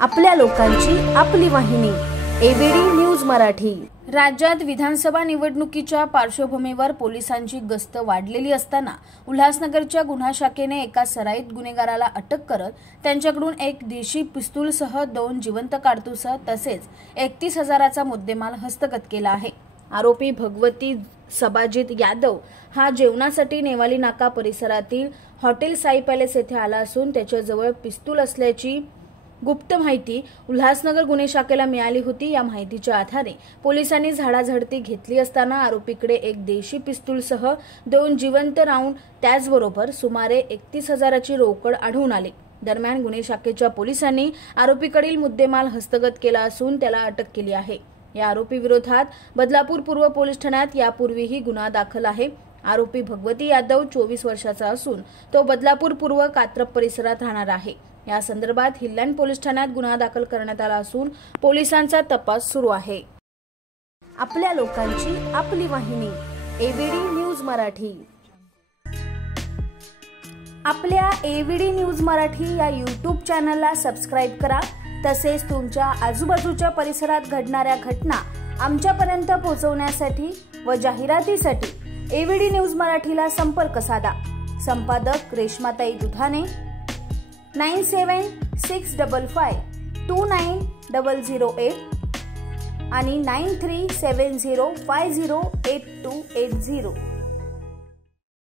आपल्या लोकांची आपली वाहिनी एबीडी न्यूज मराठी। राज्यात विधानसभा निवडणुकीच्या पार्श्वभूमीवर पोलिसांची गस्त वाढलेली असताना उल्हासनगरच्या गुन्हा शाखेने एका सराईत गुन्हेगाराला अटक करत त्यांच्याकडून एक देशी पिस्तूलसह 2 जिवंत कारतूस तसेच 31,000चा मुद्देमाल हस्तगत केला आहे। आरोपी भगवती सबाजित यादव हा जेवणासाठी नेवाली नाका परिसरातील हॉटेल साई पॅलेस येथे आला असून त्याच्याजवळ पिस्तूल असल्याची गुप्त माहिती उल्हासनगर गुन्हे शाखेला मिळाली होती। या माहितीच्या आधारे पोलिसांनी झाडाझडती घेतली असताना आरोपीकडे एक देशी पिस्तूलसह 2 जिवंत राऊंड त्याचबरोबर सुमारे 31,000ची रोकड आढळून आली। दरम्यान गुन्हे शाखेच्या पोलिसांनी आरोपीकडील मुद्देमाल हस्तगत केला असून त्याला अटक केली आहे। या आरोपी विरोधात बदलापूर पूर्व पोलीस ठाण्यात यापूर्वीही गुन्हा दाखल आहे। आरोपी भगवती यादव 24 वर्षाचा असून तो बदलापूर पूर्व कात्रप परिसरात राहणार आहे। या संदर्भात हिल्लँड पोलीस ठाण्यात गुन्हा दाखल करण्यात आला असून पोलिसांचा तपास सुरू आहे। आपल्या लोकांची आपली वाहिनी एबीडी न्यूज मराठी। आपल्या एबीडी न्यूज मराठी या यूट्यूब चॅनलला सबस्क्राइब करा। तसेच तुमच्या आजूबाजूच्या परिसरात घडणाऱ्या घटना आमच्यापर्यंत पोहोचवण्यासाठी व जाहिरातीसाठी एबीडी न्यूज मराठीला संपर्क साधा। संपादक रेश्माताई दुधाने 9765529008 आणि 9370508280।